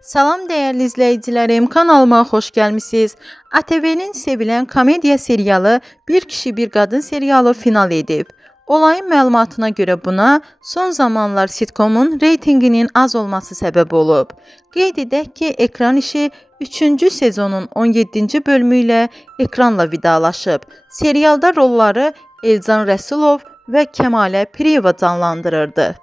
Salam dəyərli izləyicilərim, kanalıma xoş gəlmisiniz. ATV-nin sevilən komediya serialı Bir kişi bir qadın serialı final edib. Olayın məlumatına görə buna son zamanlar sitcomun reytinqinin az olması səbəb olub. Qeyd edək ki, ekran işi 3-cü sezonun 17-ci bölümü ilə ekranla vidalaşıb. Serialda rolları Elcan Rəsulov və Kəmalə Piriyeva canlandırırdı.